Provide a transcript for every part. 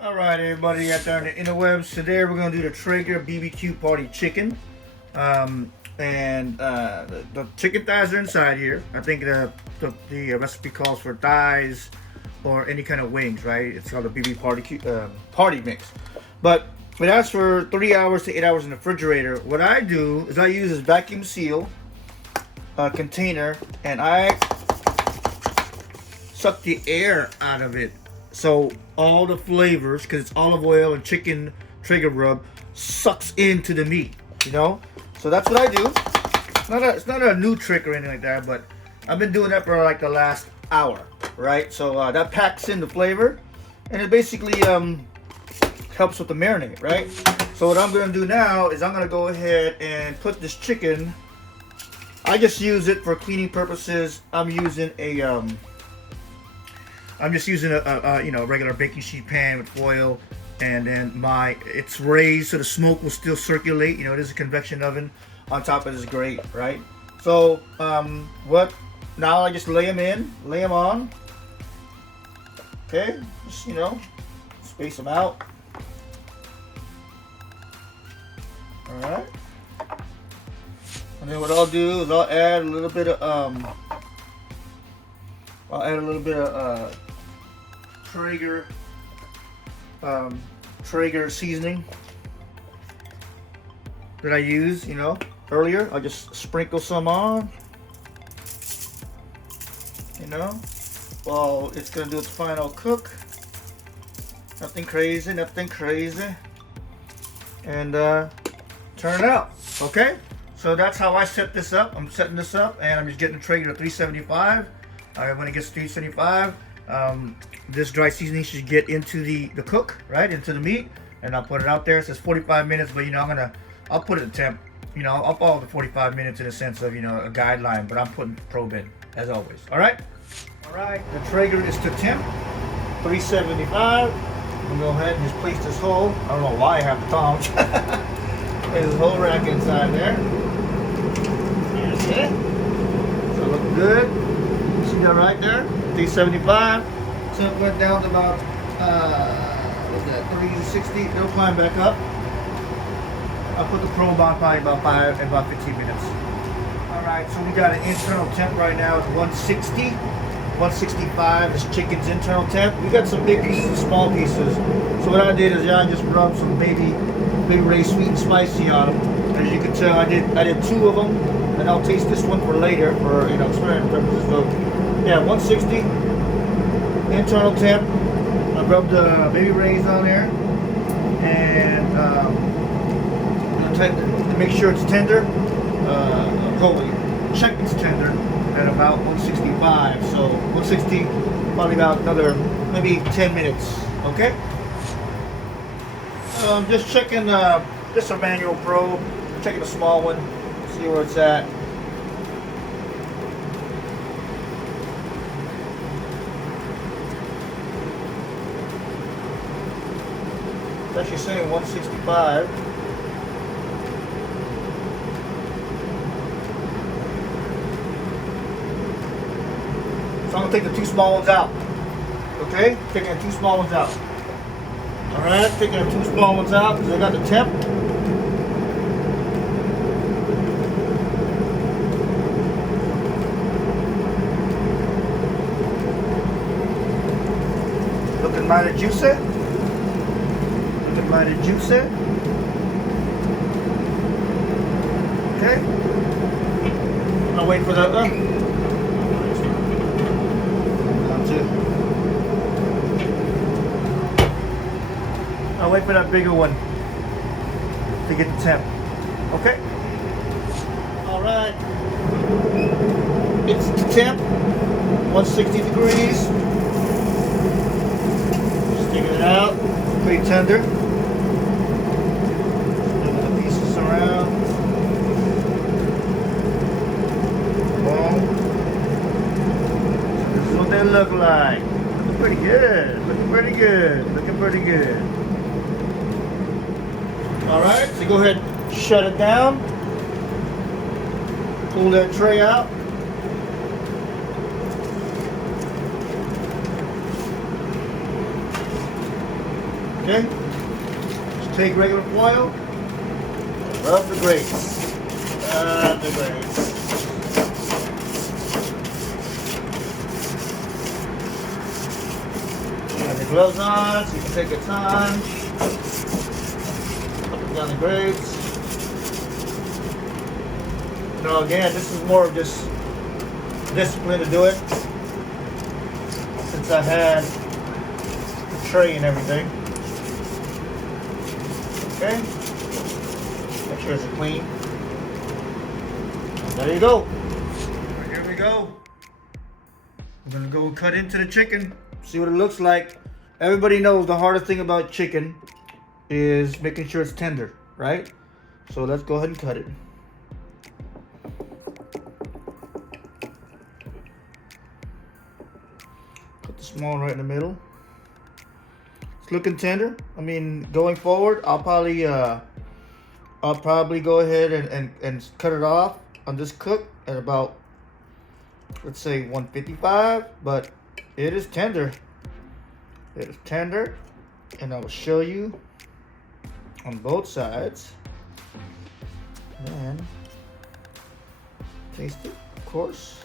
Alright, everybody out there in the interwebs. Today we're going to do the Traeger BBQ Party Chicken. The chicken thighs are inside here. I think the recipe calls for thighs or any kind of wings, right? It's called a party mix. But it asks for 3 hours to 8 hours in the refrigerator. What I do is I use this vacuum seal container and I suck the air out of it. So all the flavors, because it's olive oil and chicken Traeger rub, sucks into the meat, you know? So that's what I do. It's not a new trick or anything like that, but I've been doing that for like the last hour, right? So that packs in the flavor, and it basically helps with the marinade, right? So what I'm gonna do now is I'm gonna go ahead and put this chicken. I just use it for cleaning purposes. I'm just using a regular baking sheet pan with foil, and then it's raised so the smoke will still circulate. You know, it is a convection oven on top of this grate, right? So now I just lay them on. Okay, just space them out. All right, and then what I'll do is I'll add a little bit of Traeger seasoning that I used, earlier. I'll just sprinkle some on, while it's gonna do its final cook. Nothing crazy, and turn it out. Okay, so that's how I set this up. I'm setting this up, and I'm just getting the Traeger to 375. When it gets to 375, this dry seasoning should get into the cook, right, into the meat, and I'll put it out there. It says 45 minutes, but I'll put it at temp. I'll follow the 45 minutes in a sense of a guideline, but I'm putting probe in as always. All right. The Traeger is to temp 375. I'm gonna go ahead and just place this whole. I don't know why I have the tongs. There's this whole rack inside there. There's it. So it looks good. See that right there? 375. So it went down to about, what's that, 360. It'll climb back up. I'll put the probe on probably about 15 minutes. Alright, so we got an internal temp right now. It's 160. 165 is chicken's internal temp. We got some big pieces and small pieces. So what I did is I just rubbed some baby Ray sweet and spicy on them. As you can tell, I did 2 of them, and I'll taste this one for later for experiment purposes. So yeah, 160 internal temp. I rubbed the baby Rays on there, and to make sure it's tender. Probably check it's tender at about 165. So 160, probably about another maybe 10 minutes. Okay. Just checking just a manual probe, checking a small one, see where it's at. It's actually saying 165. So I'm gonna take the 2 small ones out. Okay, taking the 2 small ones out. All right, taking the 2 small ones out because I got the temp. Looking mighty juicy. Okay. I'll wait for the I'll wait for that bigger one to get the temp. Okay. All right. It's the temp, 160 degrees. Just taking it out. Pretty tender. Moving the pieces around. Boom. So this is what they look like. Looking pretty good. All right, so go ahead, shut it down, pull that tray out. Okay? Just take regular foil, rub the grates. Rub the grates. Have your gloves on so you can take your time. Up and down the grates. Now again, this is more of just discipline to do it. Since I had the tray and everything. Okay? Make sure it's clean. And there you go. Here we go. We're gonna go cut into the chicken. See what it looks like. Everybody knows the hardest thing about chicken is making sure it's tender, right? So let's go ahead and cut it. Put the small right in the middle. It's looking tender. I mean, going forward, I'll probably go ahead and cut it off on this cook at about, let's say 155, but it is tender. It is tender, and I will show you on both sides. And taste it, of course.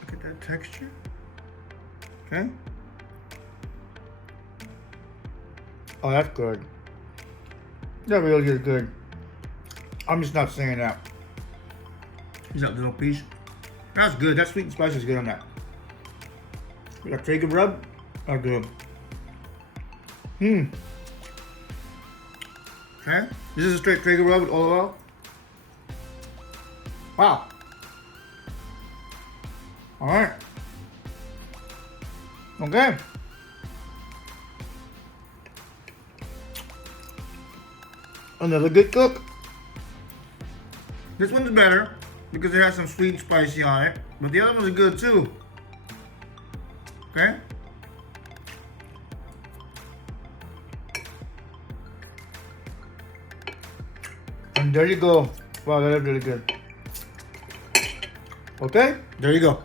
Look at that texture. Okay. Oh, that's good. That really is good. I'm just not saying that. Here's that little piece. That's good. That sweet and spicy is good on that. We got Traeger rub. That's good. Okay. This is a straight Traeger rub with olive oil. Wow. All right. Okay. Another good cook. This one's better because it has some sweet and spicy on it, but the other ones are good too. Okay? And there you go. Wow, that is really good. Okay? There you go.